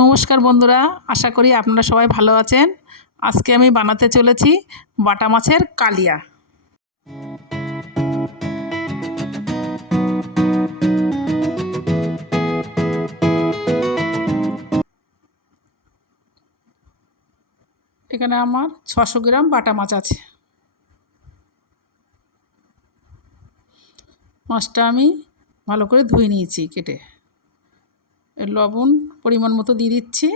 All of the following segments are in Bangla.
নমস্কার বন্ধুরা, আশা করি আপনারা সবাই ভালো আছেন। আজকে আমি বানাতে চলেছি বাটা মাছের কালিয়া। এখানে আমার 600 গ্রাম বাটা মাছ আছে। মাছটা আমি ভালো করে ধুয়ে নিয়েছি কেটে। লবণ পরিমাণ মতো দিয়ে দিচ্ছি,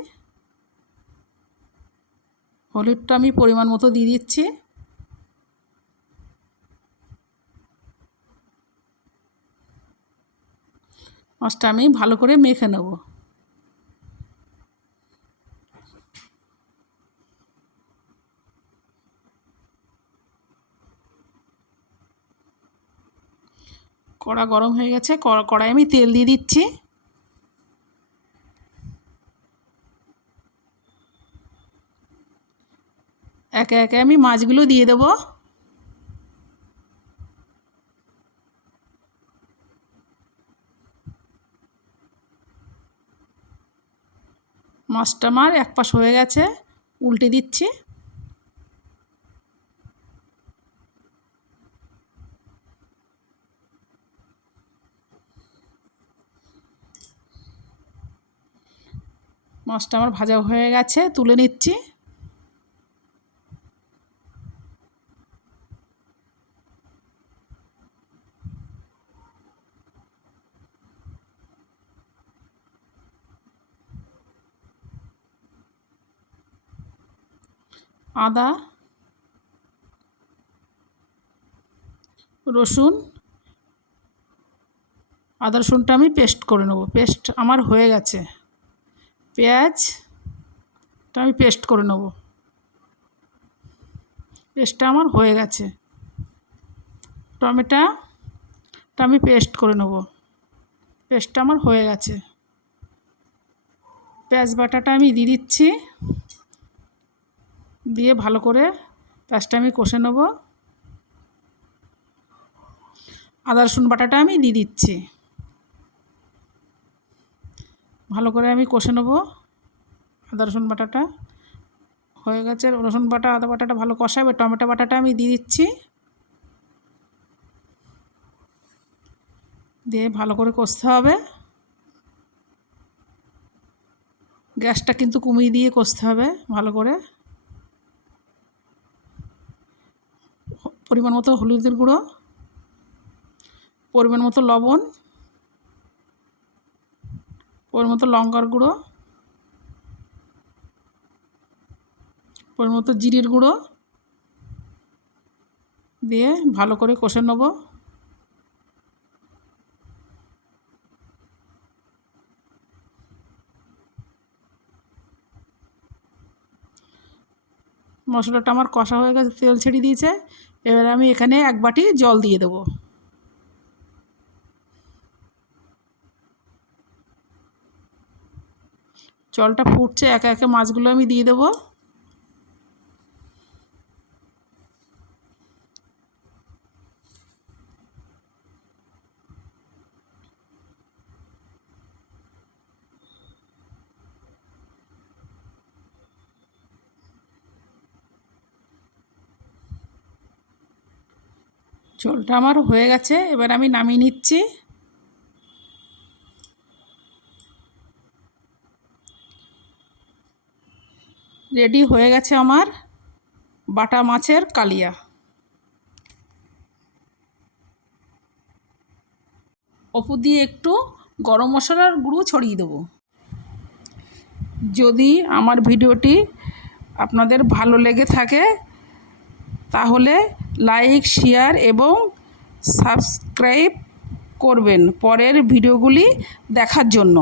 হলুদটা আমি পরিমাণ মতো দিয়ে দিচ্ছি, মাছটা আমি ভালো করে মেখে নেব। কড়া গরম হয়ে গেছে, কড়াই আমি তেল দিয়ে দিচ্ছি। একে একে আমি মাছগুলো দিয়ে দেবো। মাছটা আমার এক পাশ হয়ে গেছে, উল্টে দিচ্ছি। মাছটা আমার ভাজা হয়ে গেছে, তুলে নিচ্ছি। আদা রসুন, আদা রসুনটা আমি পেস্ট করে নেব। পেস্ট আমার হয়ে গেছে। পেঁয়াজটা আমি পেস্ট করে নেব। পেস্টটা আমার হয়ে গেছে। টমেটোটা আমি পেস্ট করে নেব। পেস্টটা আমার হয়ে গেছে। পেঁয়াজ বাটাটা আমি দিয়ে দিচ্ছি, দিয়ে ভালো করে পেঁয়াজটা আমি কষে নেব। আদা রসুন বাটাটা আমি দিয়ে দিচ্ছি, ভালো করে আমি কষে নেব। আদা রসুন বাটাটা হয়ে গেছে। রসুন বাটা আদা বাটাটা ভালো কষাবে। টমেটো বাটাটা আমি দিয়ে দিচ্ছি, দিয়ে ভালো করে কষতে হবে। গ্যাসটা কিন্তু কমিয়ে দিয়ে কষতে হবে ভালো করে। পরিমাণ মতো হলুদের গুঁড়ো, পরিমাণ মতো লবণ, পরিমাণ মতো লঙ্কার গুঁড়ো, পরিমাণ মতো জিরের গুঁড়ো দিয়ে ভালো করে কষে নেব। মশলাটা আমার কষা হয়ে গেছে, তেল ছেড়ে দিয়েছে। এবার আমি এখানে 1 বাটি জল দিয়ে দেবো। জলটা ফুটছে, একে একে মাছগুলো আমি দিয়ে দেবো। ঝোলটা আমার হয়ে গেছে, এবার আমি নামিয়ে নিচ্ছি। রেডি হয়ে গেছে আমার বাটা মাছের কালিয়া। ওপর দিয়ে একটু গরম মশলার গুঁড়ো ছড়িয়ে দেবো। যদি আমার ভিডিওটি আপনাদের ভালো লেগে থাকে তাহলে লাইক, শেয়ার এবং সাবস্ক্রাইব করবেন পরের ভিডিওগুলি দেখার জন্য।